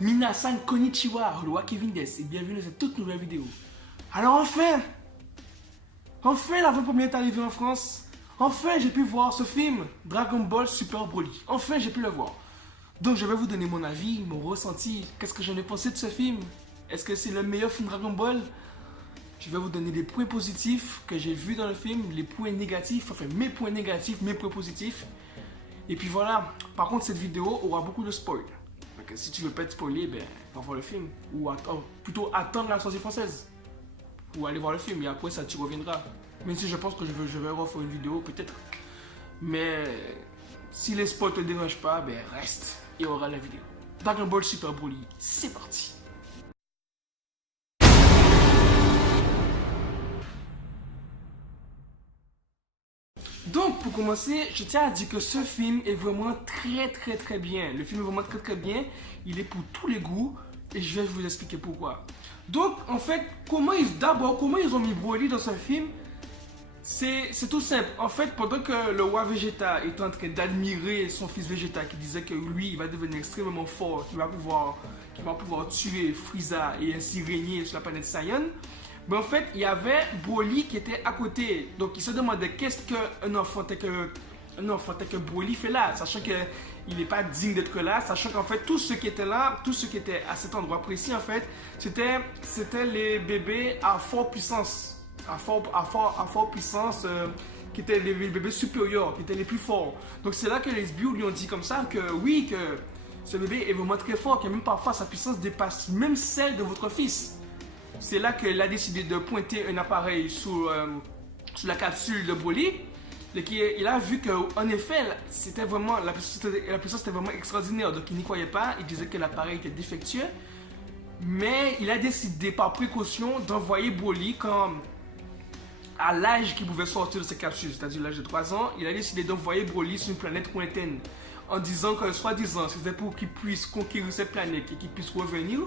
Minasan konnichiwa, Roi Kevin Des et bienvenue dans cette toute nouvelle vidéo. Alors enfin l'avant-première est arrivée en France. Enfin j'ai pu voir ce film, Dragon Ball Super Broly. Enfin j'ai pu le voir. Donc je vais vous donner mon avis, mon ressenti, qu'est-ce que j'en ai pensé de ce film. Est-ce que c'est le meilleur film Dragon Ball? Je vais vous donner les points positifs que j'ai vus dans le film, les points négatifs, enfin mes points négatifs, mes points positifs. Et puis voilà, par contre cette vidéo aura beaucoup de spoil. Donc si tu veux pas être spoilé, ben va voir le film. Ou plutôt attendre la sortie française. Ou aller voir le film et après ça tu reviendras. Même si je pense que je vais refaire une vidéo peut-être. Mais si les spoils te dérangent pas, ben reste et aura la vidéo. Dragon Ball Super Broly, c'est parti. Donc, pour commencer, je tiens à dire que ce film est vraiment très bien. Le film est vraiment très bien. Il est pour tous les goûts et je vais vous expliquer pourquoi. Donc, en fait, comment ils ont mis Broly dans ce film? C'est tout simple. En fait, pendant que le roi Vegeta est en train d'admirer son fils Vegeta, qui disait que lui, il va devenir extrêmement fort, qu'il va pouvoir tuer Frieza et ainsi régner sur la planète Saiyan. Mais en fait, il y avait Broly qui était à côté. Donc, il se demandait qu'est-ce qu'un enfant tel que Broly fait là, sachant qu'il n'est pas digne d'être là, sachant qu'en fait, tous ceux qui étaient là, tous ceux qui étaient à cet endroit précis, en fait, c'était les bébés à forte puissance. À forte puissance, qui étaient les bébés supérieurs, qui étaient les plus forts. Donc, c'est là que les SBU lui ont dit comme ça que oui, que ce bébé est vraiment très fort, que même parfois sa puissance dépasse même celle de votre fils. C'est là qu'il a décidé de pointer un appareil sur la capsule de Broly. Et il a vu qu'en effet, la puissance était vraiment extraordinaire. Donc il n'y croyait pas, il disait que l'appareil était défectueux. Mais il a décidé par précaution d'envoyer Broly à l'âge qu'il pouvait sortir de cette capsule, c'est-à-dire l'âge de 3 ans. Il a décidé d'envoyer Broly sur une planète lointaine. En disant que, soi-disant, c'était pour qu'il puisse conquérir cette planète et qu'il puisse revenir.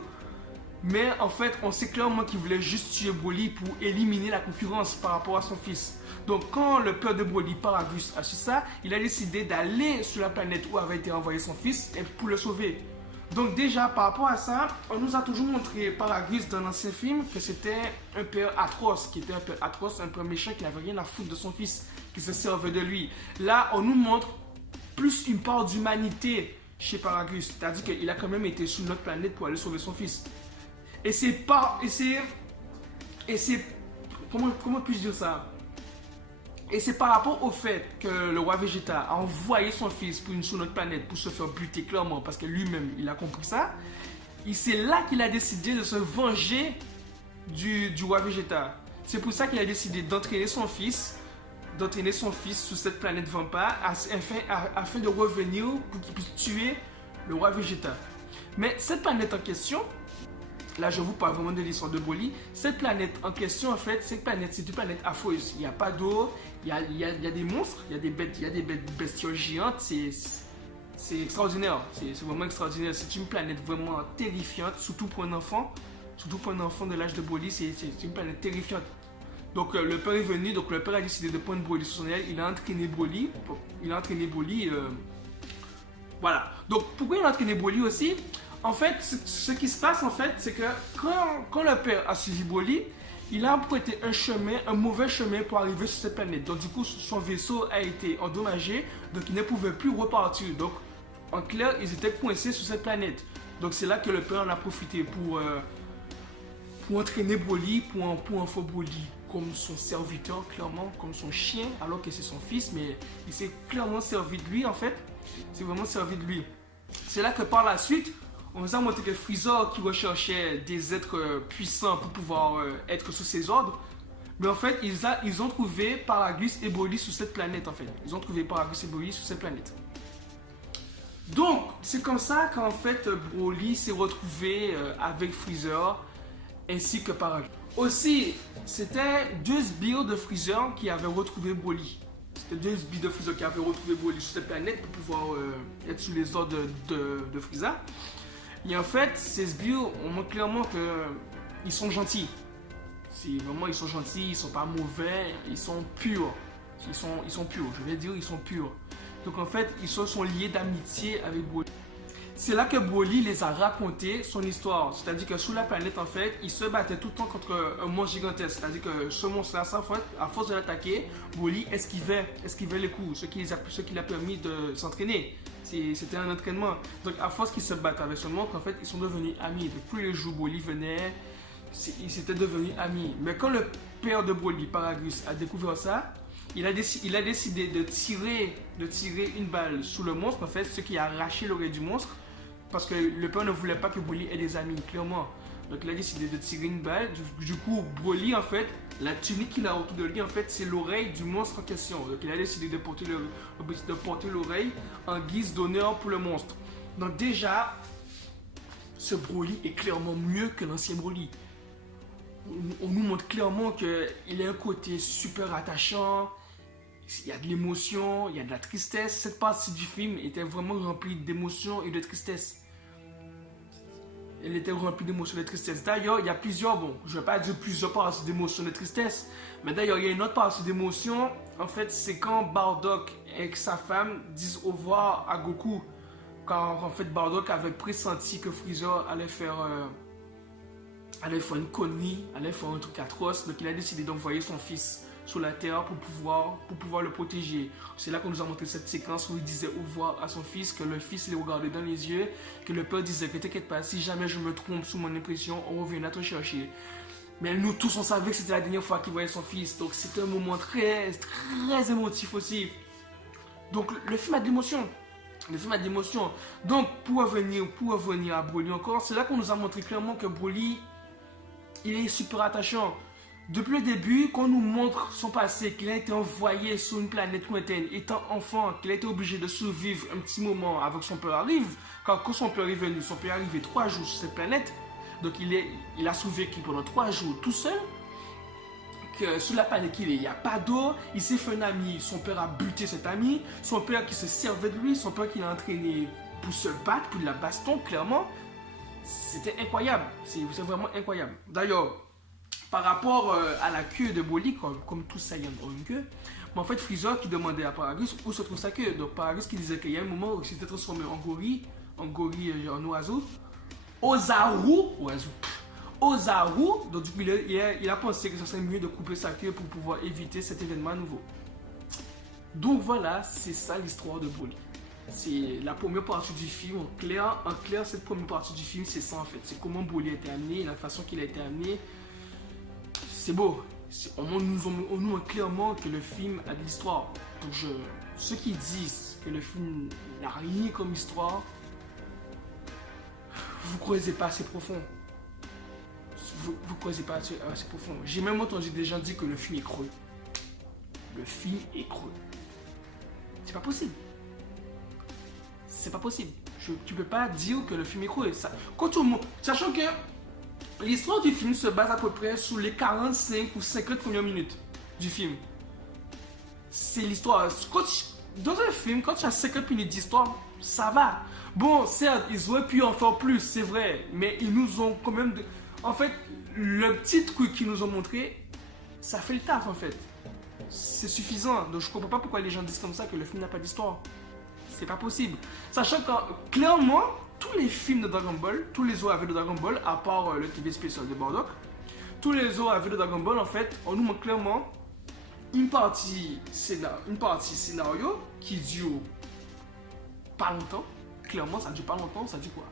Mais en fait, on sait clairement qu'il voulait juste tuer Broly pour éliminer la concurrence par rapport à son fils. Donc quand le père de Broly, Paragus, a su ça, il a décidé d'aller sur la planète où avait été envoyé son fils pour le sauver. Donc déjà, par rapport à ça, on nous a toujours montré Paragus dans l'ancien film que c'était un père atroce, un père méchant qui n'avait rien à foutre de son fils, qui se servait de lui. Là, on nous montre plus une part d'humanité chez Paragus, c'est-à-dire qu'il a quand même été sur notre planète pour aller sauver son fils. Comment puis-je dire ça? Et c'est par rapport au fait que le roi Vegeta a envoyé son fils sur notre planète pour se faire buter clairement, parce que lui-même, il a compris ça. Et c'est là qu'il a décidé de se venger du roi Vegeta. C'est pour ça qu'il a décidé d'entraîner son fils sur cette planète Vampa afin de revenir pour qu'il puisse tuer le roi Vegeta. Mais cette planète en question, là, je vous parle vraiment de l'histoire de Broly. Cette planète en question, en fait, c'est une planète affreuse. Il n'y a pas d'eau, il y a des monstres, il y a des bêtes bestioles géantes. C'est extraordinaire. C'est vraiment extraordinaire. C'est une planète vraiment terrifiante, surtout pour un enfant. Surtout pour un enfant de l'âge de Broly, c'est une planète terrifiante. Donc, le père est venu, donc le père a décidé de prendre Broly sur son aile. Il a entraîné Broly. Voilà. Donc, pourquoi il a entraîné Broly aussi? En fait, ce qui se passe, en fait, c'est que quand le père a suivi Broly, il a emprunté un mauvais chemin pour arriver sur cette planète. Donc, du coup, son vaisseau a été endommagé, donc il ne pouvait plus repartir. Donc, en clair, ils étaient coincés sur cette planète. Donc, c'est là que le père en a profité pour entraîner Broly, pour en faire Broly comme son serviteur, clairement, comme son chien, alors que c'est son fils, mais il s'est clairement servi de lui, en fait. Il s'est vraiment servi de lui. C'est là que par la suite, on nous a montré que Freezer qui recherchait des êtres puissants pour pouvoir être sous ses ordres. Mais en fait, ils ont trouvé Paragus et Broly sur cette planète en fait. Ils ont trouvé Paragus et Broly sur cette planète. Donc, c'est comme ça qu'en fait, Broly s'est retrouvé avec Freezer ainsi que Paragus. Aussi, c'était 2 sbires de Freezer qui avaient retrouvé Broly. C'était 2 sbires de Freezer qui avaient retrouvé Broly sur cette planète pour pouvoir être sous les ordres de Freezer. Et en fait, ces sbires, on montre clairement qu'ils sont gentils. Ils sont gentils, ils sont pas mauvais, ils sont purs. Ils sont purs, je vais dire, ils sont purs. Donc en fait, ils se sont liés d'amitié avec Broly. c'est là que Broly les a raconté son histoire. C'est-à-dire que sur la planète, en fait, il se battait tout le temps contre un monstre gigantesque. C'est-à-dire que ce monstre-là, en fait, à force de l'attaquer, Broly esquivait les coups, ce qui l'a permis de s'entraîner. C'était un entraînement. Donc, à force qu'ils se battent avec ce monstre, en fait, ils sont devenus amis. Donc, plus les jours Broly venait, ils s'étaient devenus amis. Mais quand le père de Broly, Paragus, a découvert ça, il a décidé de tirer une balle sous le monstre, en fait, ce qui a arraché l'oreille du monstre. Parce que le père ne voulait pas que Broly ait des amis, clairement. Donc il a décidé de tirer une balle. Du coup, Broly, en fait, la tunique qu'il a autour de lui, en fait, c'est l'oreille du monstre en question. Donc il a décidé de porter l'oreille en guise d'honneur pour le monstre. Donc déjà, ce Broly est clairement mieux que l'ancien Broly. On nous montre clairement qu'il a un côté super attachant. Il y a de l'émotion, il y a de la tristesse. Cette partie du film était vraiment remplie d'émotion et de tristesse. Elle était remplie d'émotions et de tristesse. D'ailleurs, il y a plusieurs, bon, je ne vais pas dire plusieurs parties d'émotions et de tristesse, mais d'ailleurs, il y a une autre partie d'émotion. En fait, c'est quand Bardock et sa femme disent au revoir à Goku. Quand, en fait, Bardock avait pressenti que Freezer allait faire une connerie, allait faire un truc atroce. Donc, il a décidé d'envoyer son fils sur la terre pour pouvoir le protéger. C'est là qu'on nous a montré cette séquence où il disait au revoir à son fils, que le fils les regardait dans les yeux, que le père disait que t'inquiète pas, si jamais je me trompe sous mon impression, on reviendra te chercher. Mais nous tous on savait que c'était la dernière fois qu'il voyait son fils, donc c'était un moment très émotif aussi. Donc le film a de l'émotion. Le film a de l'émotion. Donc pour revenir à Broly encore, c'est là qu'on nous a montré clairement que Broly, il est super attachant. Depuis le début, qu'on nous montre son passé, qu'il a été envoyé sur une planète lointaine, étant enfant, qu'il a été obligé de survivre un petit moment avant que son père arrive. Quand son père est venu, son père est arrivé 3 jours sur cette planète. Donc il a survécu pendant 3 jours tout seul. Que sur la planète qu'il est, il n'y a pas d'eau. Il s'est fait un ami, son père a buté cet ami. Son père qui se servait de lui, son père qui l'a entraîné pour se battre, pour de la baston, clairement. C'était incroyable. C'est vraiment incroyable. D'ailleurs, par rapport à la queue de Broly, comme tout Saiyan ont une queue, mais en fait Freezer qui demandait à Paragus où se trouve sa queue. Donc Paragus qui disait qu'il y a un moment où il s'était transformé en gorille, en oiseau. Ozaru, donc du coup il a pensé que ça serait mieux de couper sa queue pour pouvoir éviter cet événement à nouveau. Donc voilà, c'est ça l'histoire de Broly. C'est la première partie du film, en clair, cette première partie du film, c'est ça en fait. C'est comment Broly a été amené, la façon qu'il a été amené. C'est beau. On nous montre clairement que le film a de l'histoire. Donc ceux qui disent que le film n'a rien comme histoire, vous ne creusez pas assez profond. Vous creusez pas assez profond. J'ai même entendu des gens dire que le film est creux. Le film est creux. C'est pas possible. C'est pas possible. Tu peux pas dire que le film est creux. Sachant que l'histoire du film se base à peu près sur les 45 ou 50 premières minutes du film. C'est l'histoire. Dans un film, quand tu as 50 minutes d'histoire, ça va. Bon, certes, ils auraient pu en faire plus, c'est vrai. Mais ils nous ont quand même... En fait, le petit truc qu'ils nous ont montré, ça fait le taf en fait. C'est suffisant. Donc je comprends pas pourquoi les gens disent comme ça que le film n'a pas d'histoire. C'est pas possible. Sachant que clairement, tous les films de Dragon Ball, tous les OAV de Dragon Ball, à part le TV spécial de Bardock, tous les OAV de Dragon Ball, en fait, on nous montre clairement une partie scénario qui dure pas longtemps. Clairement, ça dure pas longtemps, ça dure quoi?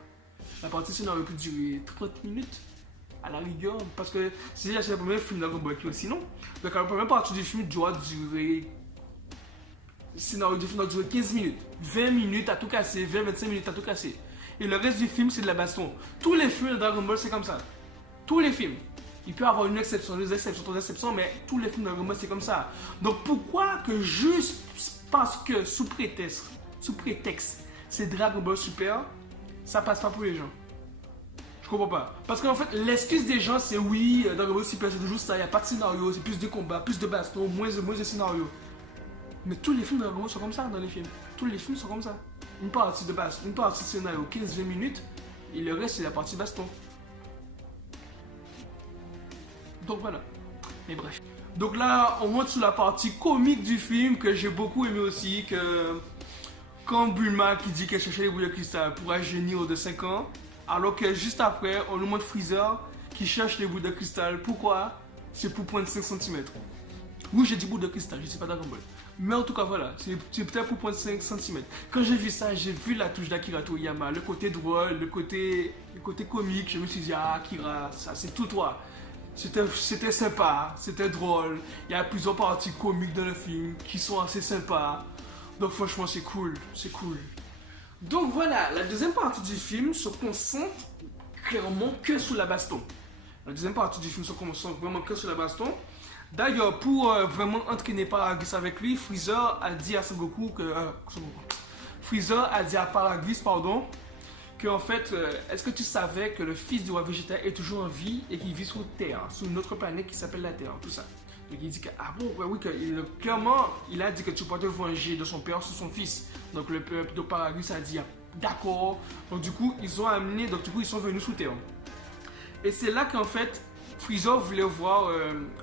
La partie scénario peut durer 30 minutes à la rigueur, parce que c'est le premier film de Dragon Ball qui est aussi long. Donc la première partie du film doit durer... Le scénario du film doit durer 15 minutes, 20 minutes à tout casser, 20-25 minutes à tout casser. Et le reste du film, c'est de la baston. Tous les films de Dragon Ball, c'est comme ça. Tous les films. Il peut y avoir une exception, deux exceptions, trois exceptions, mais tous les films de Dragon Ball, c'est comme ça. Donc pourquoi que juste parce que sous prétexte, c'est Dragon Ball Super, ça passe pas pour les gens? Je comprends pas. Parce qu'en fait, l'excuse des gens, c'est oui, Dragon Ball Super, c'est toujours ça, il n'y a pas de scénario, c'est plus de combat, plus de baston, moins de scénario. Mais tous les films de Dragon Ball sont comme ça dans les films. Tous les films sont comme ça. Une partie de baston, une partie de scénario, 15-20 minutes, et le reste, c'est la partie baston. Donc voilà. Mais bref. Donc là, on monte sur la partie comique du film que j'ai beaucoup aimé aussi. quand Bulma qui dit qu'elle cherchait les boules de cristal pour un génie de 5 ans, alors que juste après, on nous montre Freezer qui cherche les boules de cristal. Pourquoi? C'est pour prendre 5 cm. Oui, j'ai dit boule de cristal, je sais pas Dragon Ball. Mais en tout cas, voilà, c'est peut-être pour prendre 5 cm. Quand j'ai vu ça, j'ai vu la touche d'Akira Toriyama, le côté drôle, le côté comique. Je me suis dit, ah, Akira, ça c'est tout toi. C'était sympa, c'était drôle. Il y a plusieurs parties comiques dans le film qui sont assez sympas. Donc franchement, c'est cool, c'est cool. Donc voilà, la deuxième partie du film se concentre clairement que sur la baston. La deuxième partie du film se concentre vraiment que sur la baston. D'ailleurs, pour vraiment entraîner Paragus avec lui, Freezer a dit à Sangoku que... Freezer a dit à Paragus, pardon, que en fait, est-ce que tu savais que le fils du roi Vegeta est toujours en vie et qu'il vit sur Terre, sur une autre planète qui s'appelle la Terre, tout ça. Donc il dit que, ah bon, ouais, oui, clairement, il a dit que tu peux te venger de son père sur son fils. Donc le peuple de Paragus a dit, ah, d'accord. Donc du coup, ils ont amené, donc du coup, ils sont venus sous Terre. Et c'est là qu'en fait, Freezer voulait voir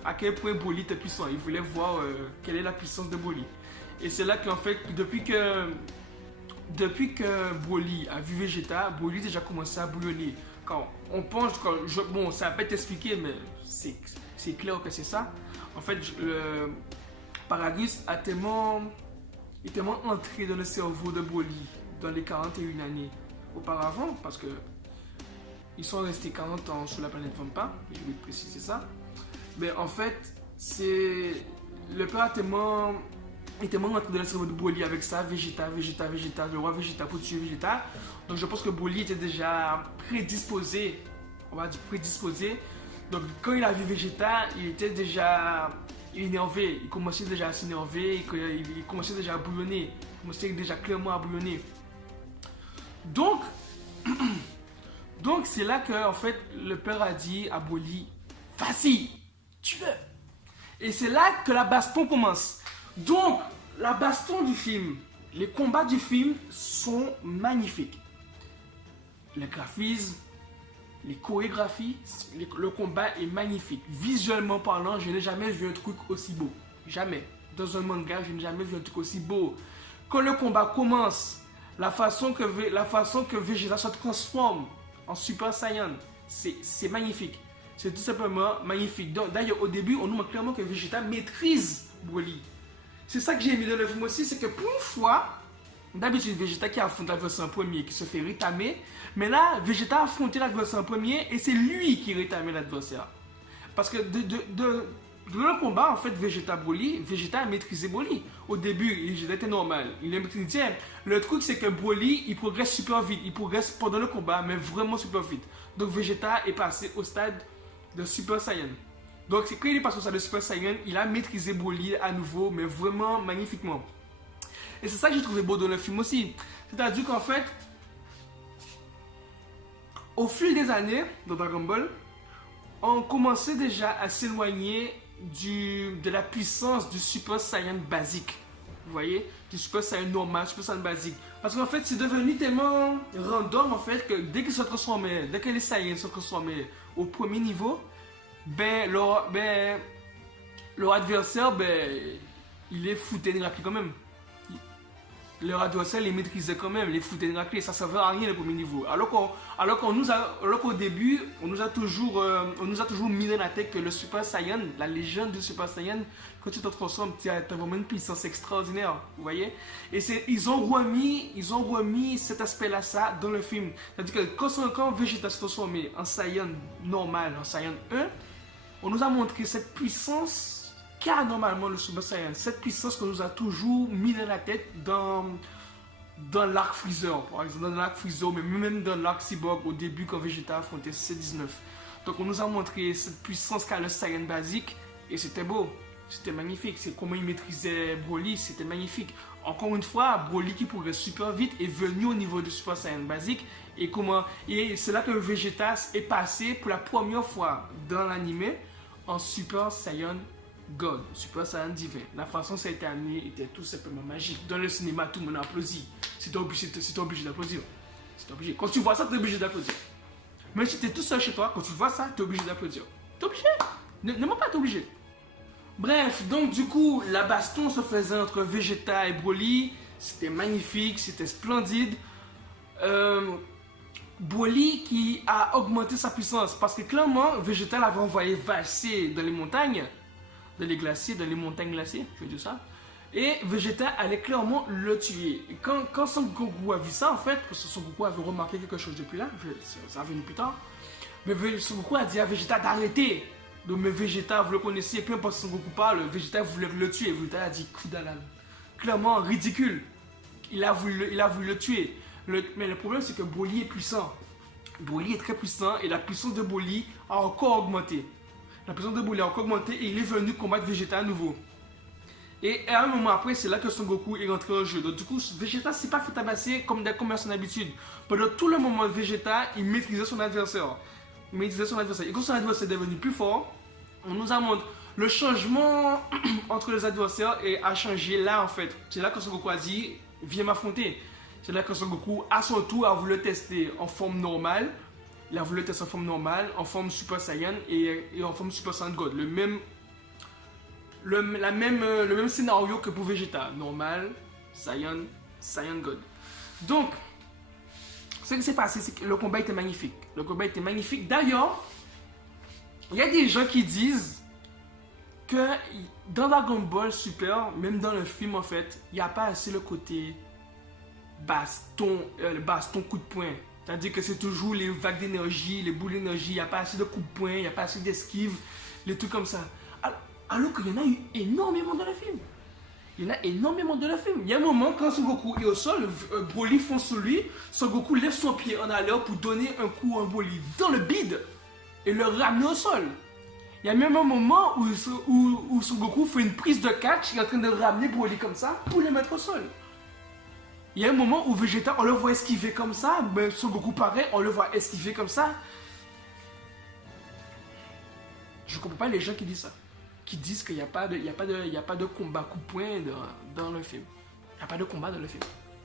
à quel point Broly était puissant. Il voulait voir quelle est la puissance de Broly. Et c'est là qu'en fait, depuis que Broly a vu Vegeta, Broly déjà commencé à bouillonner. Quand on pense, bon, ça n'a pas été expliqué, mais c'est clair que c'est ça. En fait, Paragus est tellement entré dans le cerveau de Broly dans les 41 années auparavant, parce que ils sont restés 40 ans sur la planète Vampa, je vais préciser ça. Mais en fait, le père est tellement rentré dans le cerveau de Broly avec ça, Vegeta, le roi Vegeta pour tuer Vegeta. Donc je pense que Broly était déjà prédisposé, on va dire prédisposé. Donc quand il a vu Vegeta, il était déjà énervé, il commençait déjà à s'énerver, il commençait déjà à bouillonner, il commençait déjà clairement à bouillonner. Donc c'est là que en fait le père a dit à Broly, vas-y, tue-le. Et c'est là que la baston commence. Donc la baston du film, les combats du film sont magnifiques. Le graphisme, les chorégraphies, le combat est magnifique. Visuellement parlant, je n'ai jamais vu un truc aussi beau. Jamais. Dans un manga, je n'ai jamais vu un truc aussi beau. Quand le combat commence, la façon que Vegeta se transforme en Super Saiyan, c'est magnifique. C'est tout simplement magnifique. D'ailleurs, au début, on nous montre clairement que Vegeta maîtrise Broly. C'est ça que j'ai aimé dans le film aussi, c'est que pour une fois, d'habitude, Vegeta qui affronte l'adversaire premier qui se fait rétamer, mais là, Vegeta a affronté l'adversaire premier et c'est lui qui rétame l'adversaire. Parce que dans le combat, en fait, Vegeta a maîtrisé Broly. Au début, Vegeta était normal. Il a maîtrisé. Le truc, c'est que Broly, il progresse super vite. Il progresse pendant le combat, mais vraiment super vite. Donc, Vegeta est passé au stade de Super Saiyan. Donc, quand il est passé au stade de Super Saiyan, il a maîtrisé Broly à nouveau, mais vraiment magnifiquement. Et c'est ça que j'ai trouvé beau dans le film aussi. C'est-à-dire qu'en fait, au fil des années de Dragon Ball, on commençait déjà à s'éloigner de la puissance du Super Saiyan basique. Vous voyez? Du Super Saiyan normal, Super Saiyan basique. Parce qu'en fait, c'est devenu tellement random en fait que dès que les Saiyans se transformaient au premier niveau, leur adversaire, il est foutu de raclée quand même. Leur adversaire les maîtrisait quand même, les foutait de raclée, ça ne servait à rien le premier niveau. Alors qu'au début, on nous a toujours mis dans la tête que le Super Saiyan, la légende du Super Saiyan, quand tu te transformes, tu as vraiment une puissance extraordinaire, vous voyez. Et ils ont remis cet aspect-là ça dans le film. C'est-à-dire que quand Vegeta se transformait en Saiyan normal, en Saiyan 1, on nous a montré cette puissance qu'a normalement le Super Saiyan, cette puissance qu'on nous a toujours mis dans la tête dans l'arc Freezer, par exemple, dans l'arc Freezer, mais même dans l'arc Cyborg au début quand Vegeta affrontait C19. Donc on nous a montré cette puissance qu'a le Saiyan basique et c'était beau, c'était magnifique. C'est comment il maîtrisait Broly, c'était magnifique. Encore une fois, Broly qui progresse super vite est venu au niveau du Super Saiyan basique et c'est là que Vegeta est passé pour la première fois dans l'anime en Super Saiyan God, Super Saiyan divin. La façon dont ça a été amené était tout simplement magique. Dans le cinéma, tout le monde applaudit. C'est obligé d'applaudir. C'est obligé. Quand tu vois ça, tu es obligé d'applaudir. Même si tu es tout seul chez toi, quand tu vois ça, tu es obligé d'applaudir. Tu es obligé. Ne m'en pas, tu es obligé. Bref, donc du coup, la baston se faisait entre Vegeta et Broly. C'était magnifique, c'était splendide. Broly qui a augmenté sa puissance parce que clairement Vegeta l'avait envoyé valser dans les montagnes, dans les glaciers, dans les montagnes glacées, je vais dire ça. Et Vegeta allait clairement le tuer. Et quand Son Goku a vu ça, en fait, parce que Son Goku avait remarqué quelque chose depuis là, ça va venir plus tard, mais Son Goku a dit à Vegeta d'arrêter. Donc, mais Vegeta, vous le connaissez, peu importe Son Goku parle, Vegeta voulait le tuer. Vegeta a dit coup d'alal. Clairement ridicule. Il a voulu le tuer. Mais le problème, c'est que Broly est puissant. Broly est très puissant et la puissance de Broly a encore augmenté. La puissance de Broly a encore augmenté et il est venu combattre Vegeta à nouveau. Et à un moment après, c'est là que Son Goku est rentré en jeu. Donc du coup, Vegeta s'est pas fait tabasser comme à son habitude. Pendant tout le moment, Vegeta, il maîtrisait son adversaire. Et quand son adversaire est devenu plus fort, on nous a montré le changement entre les adversaires et a changé là en fait. C'est là que Son Goku a dit, viens m'affronter. C'est là que Son Goku, à son tour, a voulu le tester en forme normale. Il a voulu le tester en forme normale, en forme Super Saiyan et en forme Super Saiyan God. Le même scénario que pour Vegeta. Normal, Saiyan, Saiyan God. Donc, ce qui s'est passé, c'est que le combat était magnifique. Le combat était magnifique. D'ailleurs, il y a des gens qui disent que dans Dragon Ball Super, même dans le film en fait, il n'y a pas assez le côté baston coup de poing. C'est-à-dire que c'est toujours les vagues d'énergie, les boules d'énergie, il n'y a pas assez de coups de poing, il n'y a pas assez d'esquives, les trucs comme ça. Alors qu'il y en a eu énormément dans le film. Il y en a énormément dans le film. Il y a un moment, quand Son Goku est au sol, Broly fonce sur lui, Son Goku lève son pied en arrière pour donner un coup à Broly dans le bide et le ramener au sol. Il y a même un moment où Son Goku fait une prise de catch, il est en train de ramener Broly comme ça pour le mettre au sol. Il y a un moment où Vegeta, on le voit esquiver comme ça, mais Son Goku pareil, on le voit esquiver comme ça. Je comprends pas les gens qui disent ça. Qui disent qu'il n'y a pas de combat coup-poing dans le film. Il n'y a pas de combat dans le film.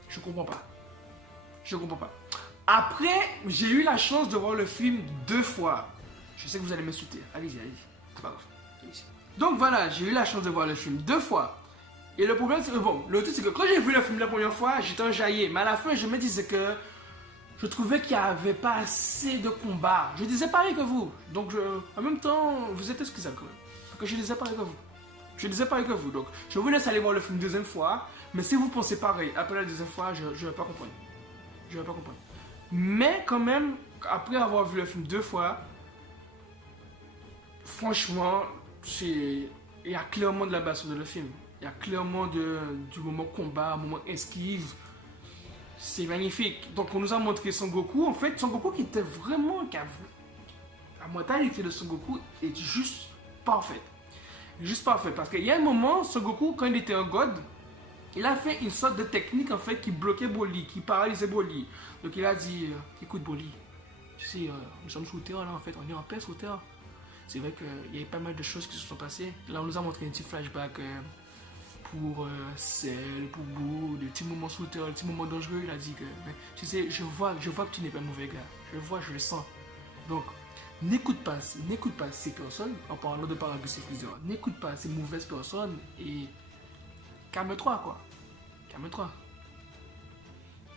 Je comprends pas. Je comprends pas. Après, j'ai eu la chance de voir le film 2 fois. Je sais que vous allez me soutenir. Allez-y. C'est pas grave. Allez-y. Donc voilà, j'ai eu la chance de voir le film 2 fois. Et le problème, c'est que bon, le truc, c'est que quand j'ai vu le film la première fois, j'étais enjaillé. Mais à la fin, je me disais que je trouvais qu'il n'y avait pas assez de combats. Je disais pareil que vous. Donc, en même temps, vous êtes excusable quand même. Parce que je disais pareil que vous. Donc, je vous laisse aller voir le film 2e fois. Mais si vous pensez pareil, après la 2e fois, je ne vais pas comprendre. Mais quand même, après avoir vu le film 2 fois, franchement, il y a clairement de la basse dans le film. Il y a clairement du moment combat, moment esquive. C'est magnifique. Donc on nous a montré Son Goku. En fait, Son Goku qui était vraiment... La mortalité de Son Goku est juste parfaite. Juste parfait. Parce qu'il y a un moment, Son Goku, quand il était un god, il a fait une sorte de technique en fait qui bloquait Broly, qui paralysait Broly. Donc il a dit, écoute Broly, tu sais, nous sommes sous terre là en fait, on est en paix sous terre. C'est vrai qu'il y a eu pas mal de choses qui se sont passées. Là on nous a montré un petit flashback pour Cell, pour Boo, des petits moments sous terre, des petits moments dangereux. Il a dit que, mais, tu sais, je vois que tu n'es pas un mauvais gars. Je le sens. Donc, n'écoute pas ces personnes, en parlant de Paragus et Freezer, n'écoute pas ces mauvaises personnes et calme-toi quoi. Calme-toi.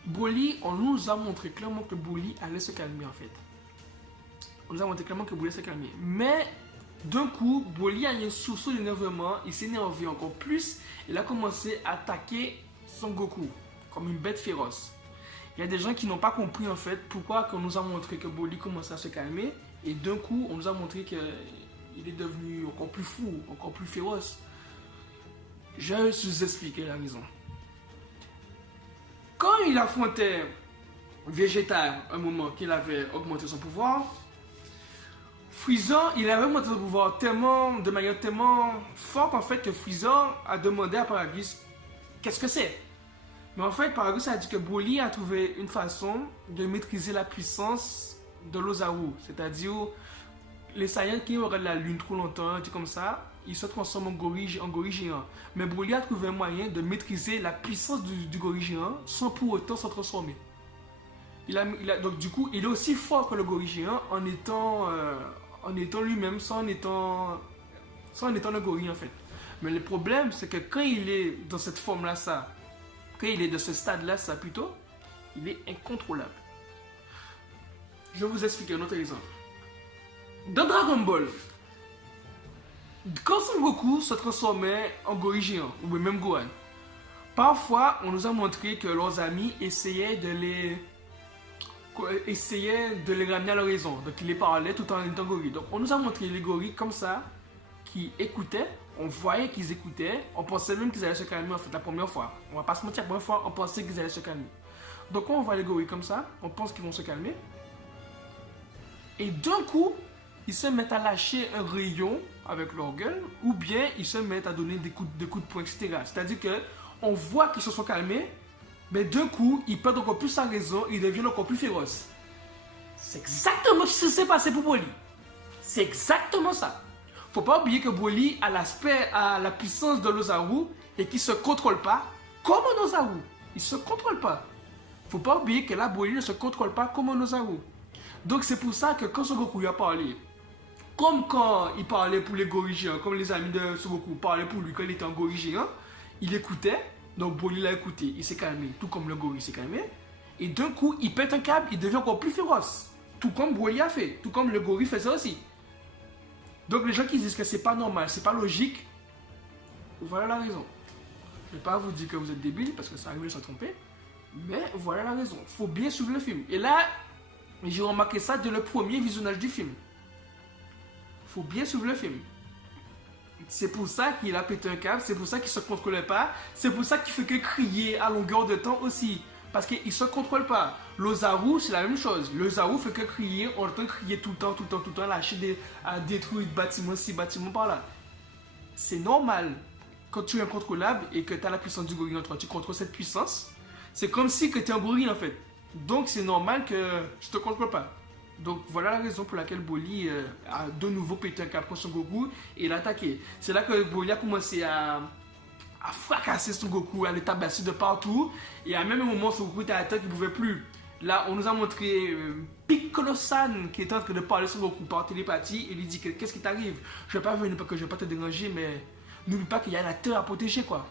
Broly, on nous a montré clairement que Broly allait se calmer en fait. On nous a montré clairement que Broly allait se calmer. Mais d'un coup, Broly a eu un sursaut d'énervement, il s'est énervé encore plus, il a commencé à attaquer Son Goku comme une bête féroce. Il y a des gens qui n'ont pas compris en fait pourquoi on nous a montré que Broly commençait à se calmer et d'un coup on nous a montré qu'il est devenu encore plus fou, encore plus féroce. Je vais vous expliquer la raison. Quand il affrontait Vegeta à un moment qu'il avait augmenté son pouvoir, Freezer, il avait augmenté son pouvoir de manière tellement forte en fait que Freezer a demandé à Paragus qu'est-ce que c'est. Mais en fait, Paragus a dit que Broly a trouvé une façon de maîtriser la puissance de l'Ozaru. C'est-à-dire, les Saiyans qui auraient la lune trop longtemps, tout comme ça, ils se transforment en gorille géant. Mais Broly a trouvé un moyen de maîtriser la puissance du gorille géant sans pour autant se transformer. Donc du coup, il est aussi fort que le gorille géant en étant lui-même, sans en étant le gorille en fait. Mais le problème, c'est que quand il est dans cette forme-là, quand il est de ce stade-là, ça plutôt, il est incontrôlable. Je vais vous expliquer un autre exemple. Dans Dragon Ball, quand Son Goku se transformait en gorille géant, ou même Gohan, parfois on nous a montré que leurs amis essayaient de les ramener à leur raison. Donc ils les parlaient tout en étant gorilles. Donc on nous a montré les gorilles comme ça, qui écoutaient, on voyait qu'ils écoutaient, on pensait même qu'ils allaient se calmer en fait la première fois. On va pas se mentir, la première fois on pensait qu'ils allaient se calmer. Donc quand on voit les gorilles comme ça, on pense qu'ils vont se calmer. Et d'un coup, ils se mettent à lâcher un rayon avec leur gueule, ou bien ils se mettent à donner des coups de poing, etc. C'est-à-dire que on voit qu'ils se sont calmés, mais d'un coup, ils perdent encore plus sa raison, ils deviennent encore plus féroces. C'est exactement ce qui s'est passé pour Broly. C'est exactement ça. Faut pas oublier que Broly a la puissance de l'Ozaru et qu'il se contrôle pas comme un Ozaru. Il se contrôle pas. Faut pas oublier que là, Broly ne se contrôle pas comme un Ozaru. Donc c'est pour ça que quand Son Goku lui a parlé, comme quand il parlait pour les gorilles géants, comme les amis de Son Goku parlaient pour lui quand il était en gorille géant, il écoutait, donc Broly l'a écouté, il s'est calmé, tout comme le gorille s'est calmé, et d'un coup il pète un câble, il devient encore plus féroce, tout comme Broly a fait, tout comme le gorille faisait aussi. Donc les gens qui disent que c'est pas normal, c'est pas logique, voilà la raison. Je vais pas vous dire que vous êtes débile parce que ça arrive de se tromper, mais voilà la raison. Faut bien suivre le film. Et là, j'ai remarqué ça dès le premier visionnage du film. Faut bien suivre le film. C'est pour ça qu'il a pété un câble, c'est pour ça qu'il se contrôlait pas, c'est pour ça qu'il fait que crier à longueur de temps aussi. Parce qu'il se contrôle pas. L'Ozaru, c'est la même chose. L'Ozaru fait que crier, on entend crier tout le temps, lâcher à détruire des bâtiments ci, bâtiments par là. C'est normal. Quand tu es incontrôlable et que tu as la puissance du gorille en toi, tu contrôles cette puissance, c'est comme si tu étais un gorille en fait. Donc c'est normal que tu te contrôles pas. Donc voilà la raison pour laquelle Broly a de nouveau pété un câble contre Son Goku et l'a attaqué. C'est là que Broly a commencé à fracasser Son Goku, à le tabasser de partout. Et à même un moment, Son Goku était à terre qu'il ne pouvait plus. Là, on nous a montré Piccolo-san qui est en train de parler à Son Goku par télépathie et lui dit qu'est-ce qui t'arrive? Je ne vais pas venir parce que je ne vais pas te déranger, mais n'oublie pas qu'il y a la terre à protéger quoi.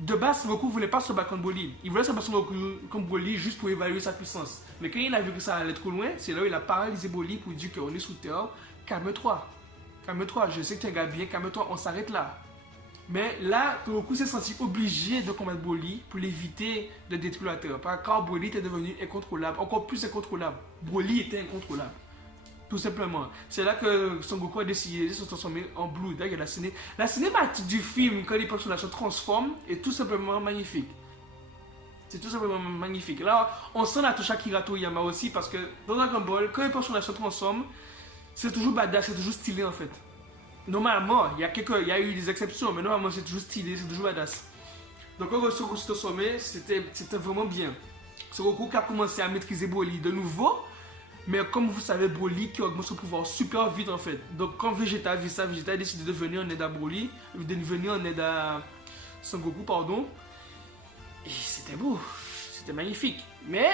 De base, Son Goku ne voulait pas se battre contre Broly. Il voulait se battre contre Broly juste pour évaluer sa puissance. Mais quand il a vu que ça allait trop loin, c'est là où il a paralysé Broly pour dire qu'on est sous terre. Calme-toi. Calme-toi. Je sais que tu es un gars bien. Calme-toi. On s'arrête là. Mais là, Son Goku s'est senti obligé de combattre Broly pour l'éviter de détruire la terre. Car Broly était devenu incontrôlable. Encore plus incontrôlable. Broly était incontrôlable. Tout simplement. C'est là que Son Goku a décidé de se transformer en Blue. D'ailleurs, la cinématique du film, quand les personnages se transforment, est tout simplement magnifique. C'est tout simplement magnifique. Là, on sent la touche Akira Toriyama aussi, parce que dans Dragon Ball, quand les personnages se transforment, c'est toujours badass, c'est toujours stylé en fait. Normalement, il y a eu des exceptions, mais normalement c'est toujours stylé, c'est toujours badass. Donc quand Son Goku se transformait, c'était vraiment bien. Son Goku a commencé à maîtriser Broly de nouveau. Mais comme vous savez, Broly qui augmente son pouvoir super vite en fait. Donc quand Vegeta a vu ça, Vegeta a décidé de venir en aide à Broly, de venir en aide à Son Goku, pardon. Et c'était beau, c'était magnifique. Mais,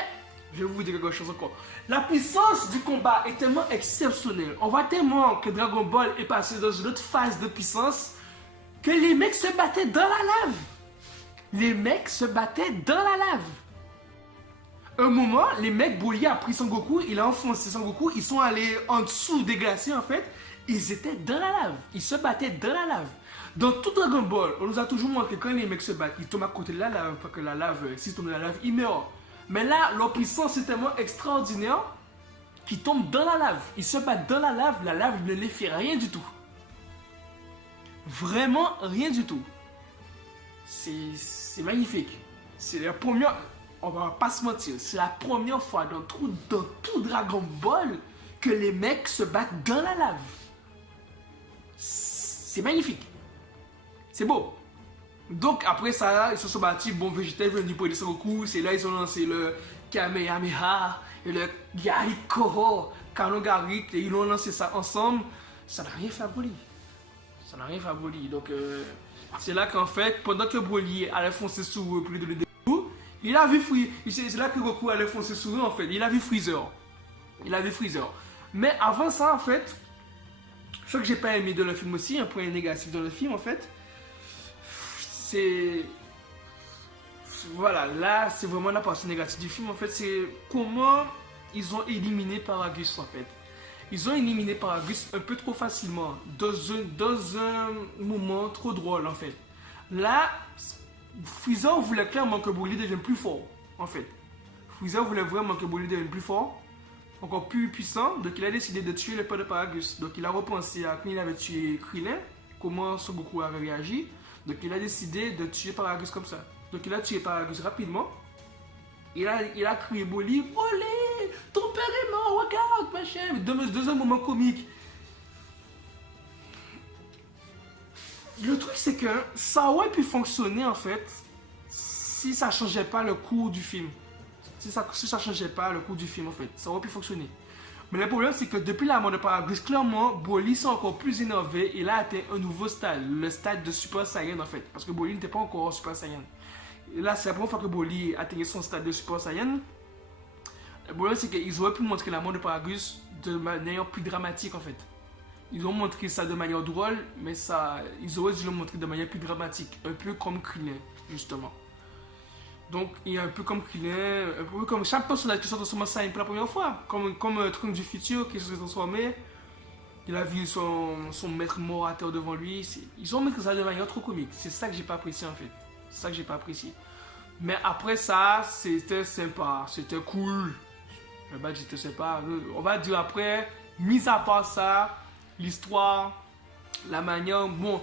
je vais vous dire quelque chose encore. La puissance du combat est tellement exceptionnelle. On voit tellement que Dragon Ball est passé dans une autre phase de puissance que les mecs se battaient dans la lave. Les mecs se battaient dans la lave. Un moment, les mecs, Broly a pris Son Goku, il a enfoncé Son Goku, ils sont allés en dessous des glaciers en fait, ils étaient dans la lave, ils se battaient dans la lave. Dans tout Dragon Ball, on nous a toujours montré que quand les mecs se battent, ils tombent à côté de la lave, parce que la lave, s'ils tombent dans la lave, ils meurent. Mais là, leur puissance est tellement extraordinaire qu'ils tombent dans la lave, ils se battent dans la lave ne les fait rien du tout. Vraiment rien du tout. C'est magnifique. C'est la première... On va pas se mentir, c'est la première fois dans tout Dragon Ball que les mecs se battent dans la lave. C'est magnifique. C'est beau. Donc après ça, ils se sont battus. Bon, Vegeta est venu pour aider Son Goku. C'est là ils ont lancé le Kamehameha et le Yarikoho Kanogarik. Et ils ont lancé ça ensemble. Ça n'a rien fait à Broly. Ça n'a rien fait à Broly. Donc c'est là qu'en fait, pendant que Broly allait foncer sur eux pour lui donner des coups, il a vu Freezer. C'est là que Goku allait foncer sur eux en fait. Il a vu Freezer. Mais avant ça en fait, ce que j'ai pas aimé dans le film aussi, un point négatif dans le film en fait, c'est voilà, là, c'est vraiment la partie négative du film. En fait, c'est comment ils ont éliminé Paragus, en fait. Ils ont éliminé Paragus un peu trop facilement, dans un moment trop drôle, en fait. Là, Freezer voulait clairement que Broly devienne plus fort, en fait. Freezer voulait vraiment que Broly devienne plus fort, encore plus puissant, donc il a décidé de tuer le père de Paragus. Donc il a repensé à quand il avait tué Krillin, comment Son Goku avait réagi. Donc il a décidé de tuer Paragus comme ça. Donc il a tué Paragus rapidement. Il a crié Broly, Broly, ton père est mort, regarde, machin. Dans un moment comique. Le truc c'est que ça aurait pu fonctionner en fait si ça changeait pas le cours du film. Si ça changeait pas le cours du film en fait, ça aurait pu fonctionner. Mais le problème c'est que depuis la mort de Paragus, clairement, Broly s'est encore plus énervé et il a atteint un nouveau stade, le stade de Super Saiyan en fait. Parce que Broly n'était pas encore Super Saiyan. Et là c'est la première fois que Broly atteignait son stade de Super Saiyan. Le problème c'est qu'ils auraient pu montrer la mort de Paragus de manière plus dramatique en fait. Ils ont montré ça de manière drôle, mais ils auraient dû le montrer de manière plus dramatique. Un peu comme Krillin, justement. Donc, il y a un peu comme Krillin, un peu comme chaque personnage qui se transforme en Saiyan pour la première fois. Comme Trunks du futur qui se transformé. Il a vu son maître mort à terre devant lui. Ils ont montré ça de manière trop comique. C'est ça que j'ai pas apprécié en fait. C'est ça que j'ai pas apprécié. Mais après ça, c'était sympa. C'était cool. Le badge était sympa. On va dire après, mis à part ça, l'histoire, la manière, bon,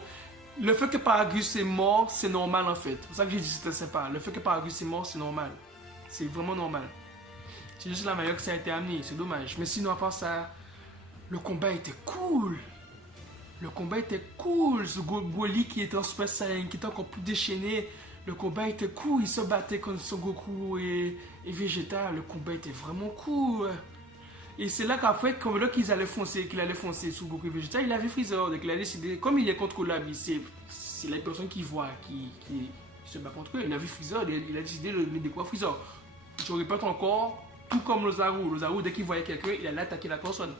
le fait que Paragus est mort, c'est normal en fait. C'est pour ça que j'ai dit que c'était sympa. Le fait que Paragus est mort, c'est normal. C'est vraiment normal. C'est juste la manière que ça a été amené, c'est dommage. Mais sinon, à part ça, le combat était cool. Le combat était cool. Ce Broly qui était en Super Saiyan, qui était encore plus déchaîné. Le combat était cool. Il se battait contre Son Goku et Vegeta. Le combat était vraiment cool. Et c'est là qu'après, comme là qu'il allait foncer sur Goku et Vegeta, il avait Freezer. Donc il a décidé, comme il est contrôlable, c'est la personne qui voit, qui se bat contre eux. Il a vu Freezer, il a décidé de découvrir Freezer. Je répète encore, tout comme Lozaru. Lozaru, dès qu'il voyait quelqu'un, il allait attaquer la personne.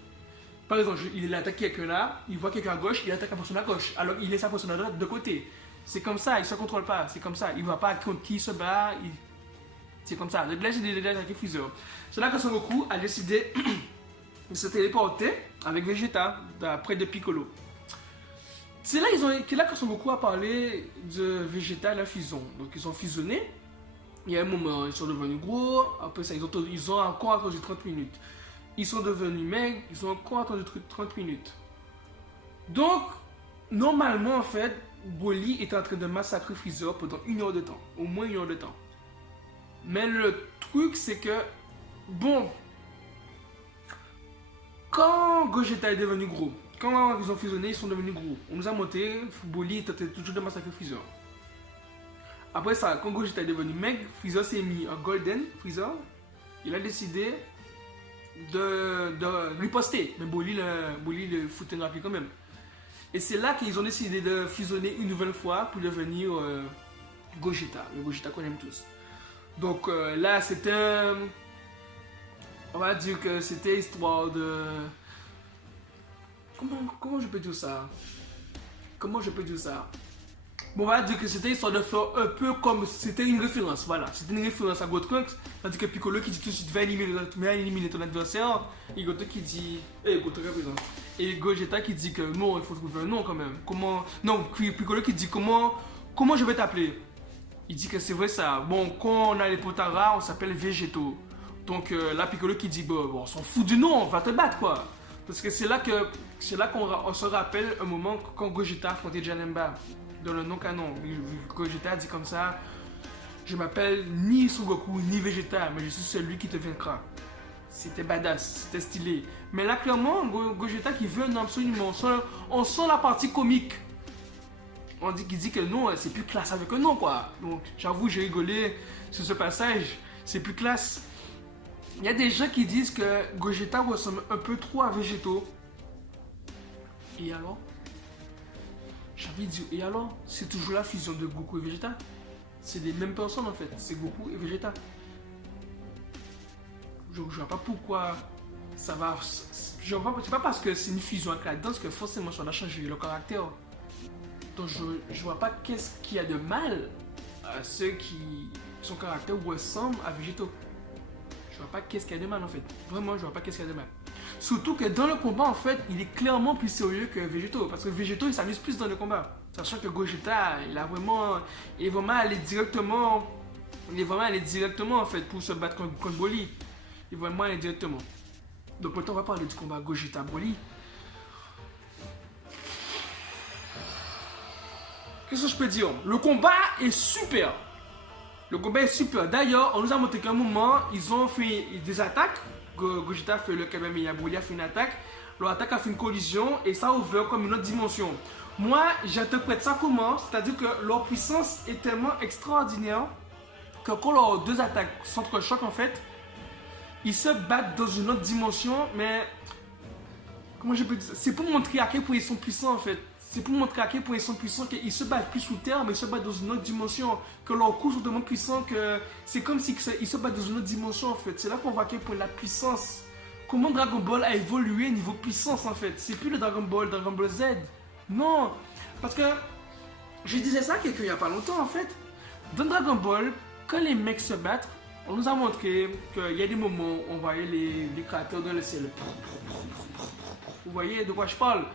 Par exemple, il attaque quelqu'un là, il voit quelqu'un à gauche, il attaque la personne à gauche. Alors il laisse la personne à droite de côté. C'est comme ça, il ne se contrôle pas, c'est comme ça. Il ne voit pas contre qui il se bat. C'est comme ça. Donc là, j'ai déjà attaqué Freezer. C'est là que Son Goku a décidé de se téléporter avec Vegeta, près de Piccolo. C'est là que Son Goku a parlé de Vegeta et la fusion. Donc ils ont fusionné. Il y a un moment, ils sont devenus gros. Après ça, ils ont encore attendu 30 minutes. Ils sont devenus maigres. Ils ont encore attendu 30 minutes. Donc, normalement, en fait, Broly est en train de massacrer Freezer pendant 1 heure de temps. Au moins 1 heure de temps. Mais le truc, c'est que, bon, quand Gogeta est devenu gros, quand ils ont fusionné, ils sont devenus gros. On nous a montré, Broly tentait toujours de massacrer Freezer. Après ça, quand Gogeta est devenu maigre, Freezer s'est mis en Golden, Freezer. Il a décidé de riposter. Mais Broly le foutait dans la pied quand même. Et c'est là qu'ils ont décidé de fusionner une nouvelle fois pour devenir Gogeta. Le Gogeta qu'on aime tous. Donc là, c'était... On va dire que c'était histoire de... Comment je peux dire ça? Comment je peux dire ça? Bon, on va dire que c'était histoire de faire un peu comme... C'était une référence, voilà. C'était une référence à Gotrunks. Tandis que Piccolo qui dit tout de suite, va éliminer ton adversaire. Et Gotrunks qui dit... Gotrunks présent. Et Gogeta qui dit que non, il faut trouver un nom quand même. Comment... Non, Piccolo qui dit comment je vais t'appeler? Il dit que c'est vrai ça. Bon, quand on a les Potara, on s'appelle Végétaux. Donc là, Piccolo qui dit, bon, on s'en fout du nom, on va te battre quoi. Parce que c'est là qu'on se rappelle un moment quand Gogeta affrontait Janemba. Dans le nom canon. Gogeta a dit comme ça, je m'appelle ni Son Goku ni Vegeta, mais je suis celui qui te vaincra. C'était badass, c'était stylé. Mais là, clairement, Gogeta qui veut un nom absolument. On sent la partie comique. Qui dit que non, c'est plus classe avec un nom quoi. Donc j'avoue, j'ai rigolé sur ce passage, c'est plus classe. Il y a des gens qui disent que Gogeta ressemble un peu trop à Végétaux. Et alors? J'ai envie de dire, et alors? C'est toujours la fusion de Goku et Vegeta. C'est les mêmes personnes en fait, c'est Goku et Vegeta. Je vois pas pourquoi ça va... C'est pas parce que c'est une fusion avec la danse que forcément ça va changer le caractère. Donc je vois pas qu'est-ce qu'il y a de mal à ceux qui son caractère ressemble à Végéto. Je vois pas qu'est-ce qu'il y a de mal en fait. Vraiment, je vois pas qu'est-ce qu'il y a de mal. Surtout que dans le combat, en fait, il est clairement plus sérieux que Végéto. Parce que Végéto, il s'amuse plus dans le combat. Sachant que Gogeta, il est vraiment allé directement. Il est vraiment allé directement en fait pour se battre contre Broly. Il est vraiment allé directement. Donc maintenant, on va parler du combat Gogeta-Broly. Qu'est-ce que je peux dire? Le combat est super. Le combat est super. D'ailleurs, on nous a montré qu'à un moment, ils ont fait des attaques. Gogeta fait le Kamehameha, Broly a fait une attaque. Leur attaque a fait une collision et ça a ouvert comme une autre dimension. Moi, j'interprète ça comment? C'est-à-dire que leur puissance est tellement extraordinaire que quand leurs deux attaques s'entrechoquent en fait, ils se battent dans une autre dimension, mais comment je peux dire ça? C'est pour montrer à quel point ils sont puissants en fait. C'est pour montrer à quel point ils sont puissants qu'ils se battent plus sous terre, mais ils se battent dans une autre dimension. Que leurs coups sont tellement puissants que c'est comme si ils se battent dans une autre dimension en fait. C'est là qu'on voit à quel point la puissance, comment Dragon Ball a évolué niveau puissance en fait. C'est plus le Dragon Ball Z. Non, parce que je disais ça à quelqu'un il n'y a pas longtemps en fait. Dans Dragon Ball, quand les mecs se battent, on nous a montré qu'il y a des moments où on voyait les créateurs dans le ciel. Vous voyez de quoi je parle?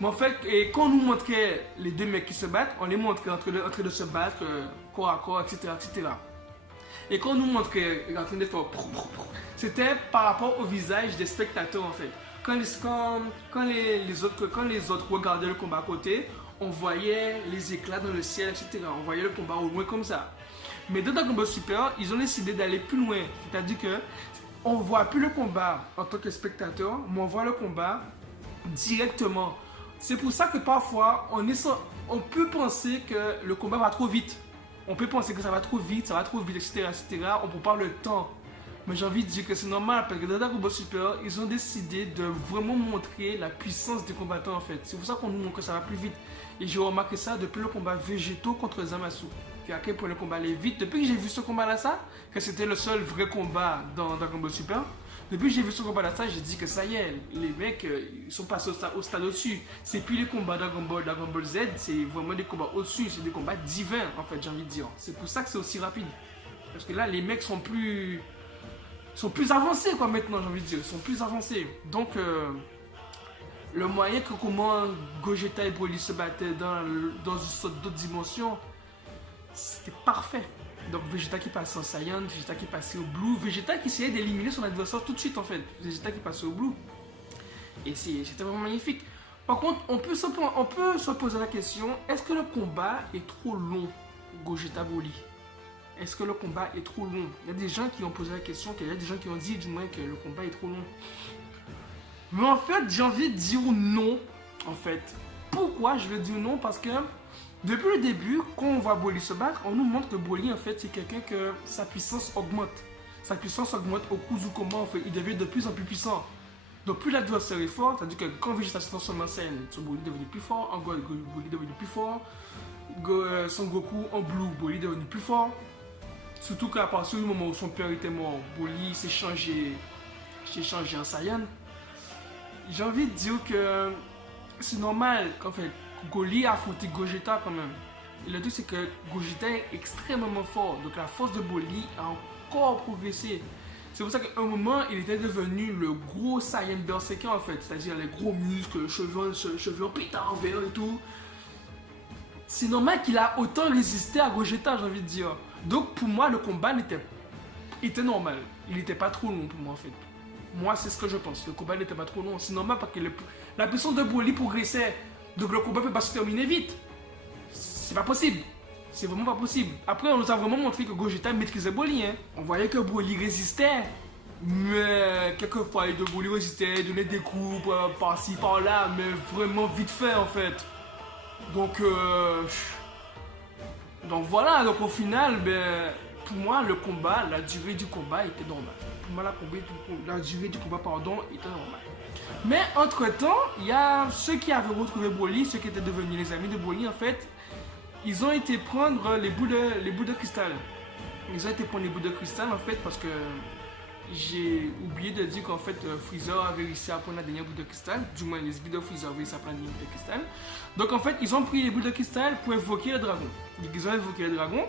Mais en fait, et quand on nous montrait les deux mecs qui se battent, on les montrait en train de se battre corps à corps, etc., etc. Et quand on nous montrait en train de faire, c'était par rapport au visage des spectateurs en fait. Quand les autres regardaient le combat à côté, on voyait les éclats dans le ciel, etc. On voyait le combat au loin comme ça. Mais dans Dragon Ball Super, ils ont décidé d'aller plus loin. C'est-à-dire que on ne voit plus le combat en tant que spectateur, mais on voit le combat directement. C'est pour ça que parfois, on peut penser que le combat va trop vite. On peut penser que ça va trop vite, etc., etc. On ne prend pas le temps. Mais j'ai envie de dire que c'est normal parce que dans Dragon Ball Super, ils ont décidé de vraiment montrer la puissance des combattants en fait. C'est pour ça qu'on nous montre que ça va plus vite. Et j'ai remarqué ça depuis le combat Végéto contre Zamasu. À quel point le combat allait vite. Depuis que j'ai vu ce combat-là, que c'était le seul vrai combat dans Dragon Ball Super, depuis que j'ai vu ce combat-là, j'ai dit que ça y est, les mecs, ils sont passés au stade au-dessus. C'est plus les combats Dragon Ball Z, c'est vraiment des combats au-dessus, c'est des combats divins, en fait, j'ai envie de dire. C'est pour ça que c'est aussi rapide. Parce que là, les mecs sont plus avancés, quoi, maintenant, j'ai envie de dire. Ils sont plus avancés. Donc, le moyen que comment Gogeta et Broly se battaient dans une sorte d'autre dimension, c'était parfait. Donc Vegeta qui passait en Saiyan, Vegeta qui passait au Blue, Vegeta qui essayait d'éliminer son adversaire tout de suite en fait. Vegeta qui passait au Blue. Et c'était vraiment magnifique. Par contre, on peut se poser la question, est-ce que le combat est trop long, Gogeta Broly? Est-ce que le combat est trop long? Il y a des gens qui ont posé la question, il y a des gens qui ont dit du moins que le combat est trop long. Mais en fait, j'ai envie de dire non, en fait. Pourquoi je veux dire non? Parce que depuis le début, quand on voit Broly se battre, on nous montre que Broly, en fait, c'est quelqu'un que sa puissance augmente. Sa puissance augmente au cours du combat, en fait. Il devient de plus en plus puissant. Donc, plus l'adversaire est fort, c'est-à-dire que quand Vegeta se transforme en Saiyan, son Broly est devenu plus fort. En God, Broly est devenu plus fort. Son Goku en Blue, Broly est devenu plus fort. Surtout qu'à partir du moment où son père était mort, Broly s'est changé en Saiyan. J'ai envie de dire que c'est normal qu'en fait, Broly a affronté Gogeta quand même. Et le truc c'est que Gogeta est extrêmement fort. Donc la force de Broly a encore progressé. C'est pour ça qu'à un moment, il était devenu le gros Saiyan Berserker en fait. C'est-à-dire les gros muscles, cheveux en pétard en vert et tout. C'est normal qu'il a autant résisté à Gogeta, j'ai envie de dire. Donc pour moi, le combat était normal. Il n'était pas trop long pour moi en fait. Moi, c'est ce que je pense. Le combat n'était pas trop long. C'est normal parce que la puissance de Broly progressait. Donc le combat ne peut pas se terminer vite. C'est pas possible. C'est vraiment pas possible. Après, on nous a vraiment montré que Gogeta maîtrisait Broly. Hein. On voyait que Broly résistait. Mais quelquefois, Broly résistait, donnait des coups par-ci, par-là. Mais vraiment vite fait en fait. Donc voilà. Donc au final, pour moi, le combat, la durée du combat était normale. Pour moi, la durée du combat, était normale. Mais entre-temps, il y a ceux qui avaient retrouvé Broly, ceux qui étaient devenus les amis de Broly, en fait, ils ont été prendre les bouts de cristal. Ils ont été prendre les bouts de cristal, en fait, parce que j'ai oublié de dire qu'en fait, Freezer avait réussi à prendre la dernière boule de cristal. Du moins, les speeders Freezer avaient réussi à prendre la dernière boule de cristal. Donc, en fait, ils ont pris les boules de cristal pour évoquer le dragon. Donc, ils ont évoqué le dragon.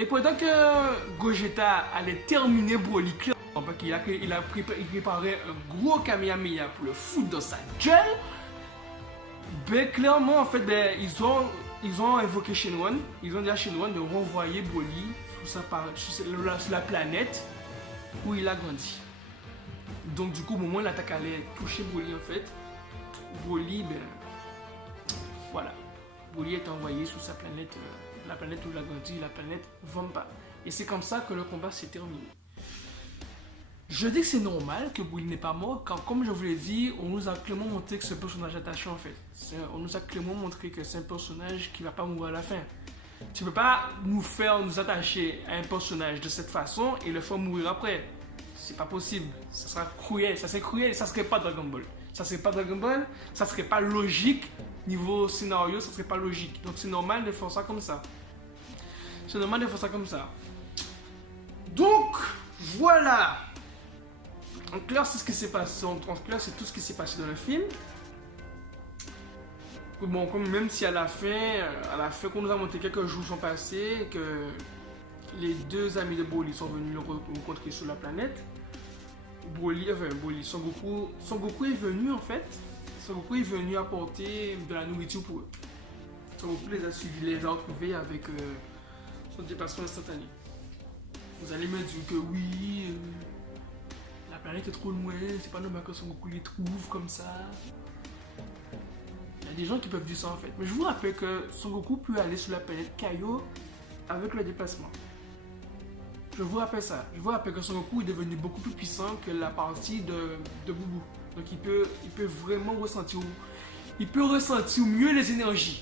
Et pendant que Gogeta allait terminer Broly, clairement, parce qu'il a préparé un gros Kamehameha pour le foutre dans sa gueule, ben clairement, en fait, ben, ils ont évoqué Shenron. Ils ont dit à Shenron de renvoyer Broly sur la planète où il a grandi. Donc du coup, au moment où l'attaque allait toucher Broly, en fait, Broly, ben, voilà. Broly est envoyé sur sa planète, la planète où il a grandi, la planète Vampa. Et c'est comme ça que le combat s'est terminé. Je dis que c'est normal que Broly n'est pas mort, car comme je vous l'ai dit, on nous a clairement montré que ce personnage attachant en fait. On nous a clairement montré que c'est un personnage qui va pas mourir à la fin. Tu peux pas nous faire nous attacher à un personnage de cette façon et le faire mourir après. C'est pas possible. Ça sera cruel, ça serait cruel, ça serait pas Dragon Ball. Ça serait pas Dragon Ball, ça serait pas logique. Niveau scénario, ça serait pas logique. Donc c'est normal de faire ça comme ça. C'est normal de faire ça comme ça. Donc, voilà. En clair, c'est ce qui s'est passé. En clair, c'est tout ce qui s'est passé dans le film. Bon, comme même si à la fin, qu'on nous a montré quelques jours sont passés, que les deux amis de Broly sont venus le rencontrer sur la planète. Son Goku est venu en fait. Son Goku est venu apporter de la nourriture pour eux. Son Goku les a suivis, les a retrouvés avec son déplacement instantané. Vous allez me dire que oui, la planète est trop loin, c'est pas normal que Son Goku les trouve comme ça. Il y a des gens qui peuvent dire ça en fait. Mais je vous rappelle que Son Goku peut aller sur la planète Kaio avec le déplacement. Je vous rappelle ça. Je vous rappelle que Son Goku est devenu beaucoup plus puissant que la partie de Boubou. Donc il peut vraiment ressentir. Il peut ressentir mieux les énergies.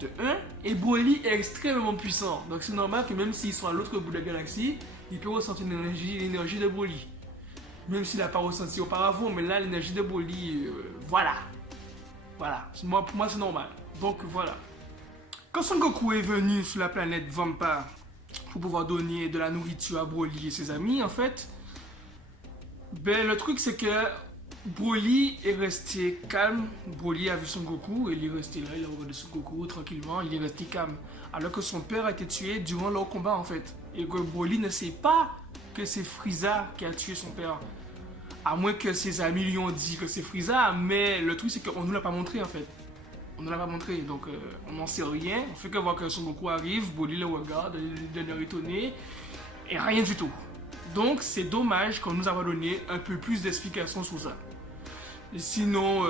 De 1. Et Broly est extrêmement puissant. Donc c'est normal que même s'ils sont à l'autre bout de la galaxie, il peut ressentir l'énergie de Broly. Même s'il n'a pas ressenti auparavant, mais là l'énergie de Broly, voilà. Voilà. Pour moi c'est normal. Donc voilà. Quand Son Goku est venu sur la planète Vampa pour pouvoir donner de la nourriture à Broly et ses amis, en fait, ben le truc c'est que Broly est resté calme. Broly a vu Son Goku et il est resté là, il a regardé Son Goku tranquillement, il est resté calme. Alors que son père a été tué durant leur combat en fait. Et que Broly ne sait pas que c'est Frieza qui a tué son père. À moins que ses amis lui ont dit que c'est Frieza, mais le truc c'est qu'on ne nous l'a pas montré en fait. On ne l'a pas montré, donc on n'en sait rien. On fait que voir que Son Goku arrive, Broly le regarde, il donne un étonné, et rien du tout. Donc c'est dommage qu'on nous a pas donné un peu plus d'explications sur ça. Et sinon,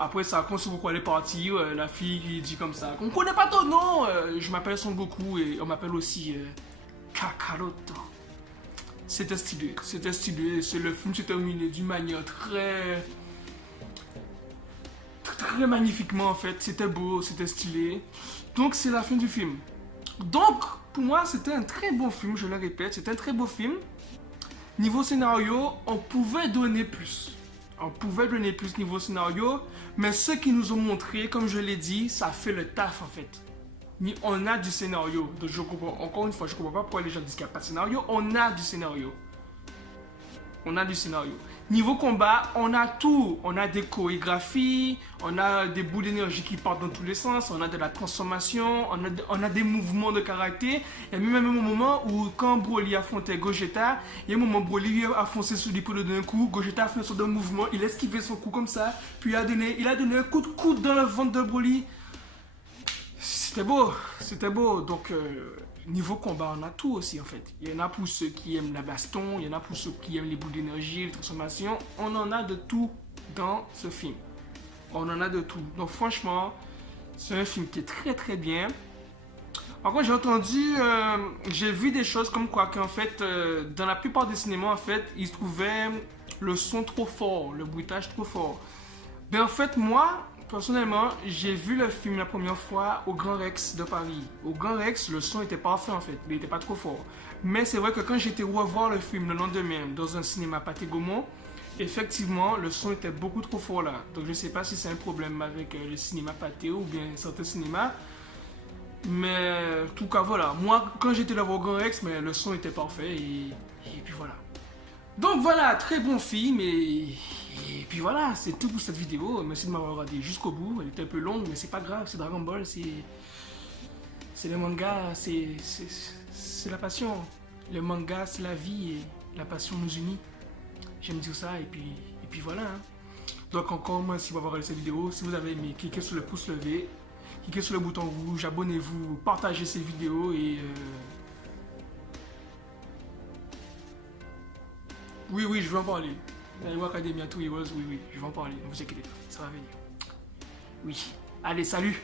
après ça, quand Son Goku allait partir, la fille qui dit comme ça, on connaît pas ton nom, je m'appelle Son Goku et on m'appelle aussi Kakaroto. C'était stylé, c'était stylé. Le film s'est terminé d'une manière très magnifiquement en fait. C'était beau, c'était stylé. Donc c'est la fin du film. Donc pour moi c'était un très bon film, je le répète, c'était un très beau film. Niveau scénario, on pouvait donner plus. On pouvait donner plus niveau scénario, mais ce qu'ils nous ont montré, comme je l'ai dit, ça fait le taf en fait. On a du scénario. Donc je comprends, encore une fois, je comprends pas pourquoi les gens disent qu'il n'y a pas de scénario. On a du scénario. On a du scénario. Niveau combat, on a tout. On a des chorégraphies, on a des bouts d'énergie qui partent dans tous les sens, on a de la transformation, on a des mouvements de karaté. Il y a même un moment où quand Broly affrontait Gogeta, il y a un moment où Broly a foncé sur l'épaule d'un coup, Gogeta a fait un sort de mouvement, il a esquivé son coup comme ça, puis il a donné un coup de coude dans le ventre de Broly. C'était beau. Donc niveau combat, on a tout aussi en fait. Il y en a pour ceux qui aiment la baston, il y en a pour ceux qui aiment les bouts d'énergie, les transformations. On en a de tout dans ce film. On en a de tout. Donc franchement, c'est un film qui est très très bien. Par contre, j'ai vu des choses comme quoi qu'en fait, dans la plupart des cinémas, en fait, ils trouvaient le son trop fort, le bruitage trop fort. Mais en fait, moi, personnellement, j'ai vu le film la première fois au Grand Rex de Paris. Au Grand Rex, le son était parfait en fait, il n'était pas trop fort. Mais c'est vrai que quand j'étais revoir le film le lendemain dans un cinéma Pathé Gaumont, effectivement, le son était beaucoup trop fort là. Donc je ne sais pas si c'est un problème avec le cinéma Pathé ou bien certains cinémas. Mais en tout cas, voilà. Moi, quand j'étais là au Grand Rex, mais le son était parfait et puis voilà. Donc voilà, très bon film et puis voilà, c'est tout pour cette vidéo. Merci de m'avoir regardé jusqu'au bout. Elle était un peu longue, mais c'est pas grave, c'est Dragon Ball, c'est les mangas, c'est c'est la passion. Le manga, c'est la vie et la passion nous unit. J'aime dire ça et puis voilà. Hein. Donc encore moins si vous avez regardé cette vidéo, si vous avez aimé, cliquez sur le pouce levé, cliquez sur le bouton rouge, abonnez-vous, partagez ces vidéos et... Oui, je vais en parler. La Hero Academia 2 Heroes, oui, je vais en parler, ne vous inquiétez pas, ça va venir. Oui, allez, salut!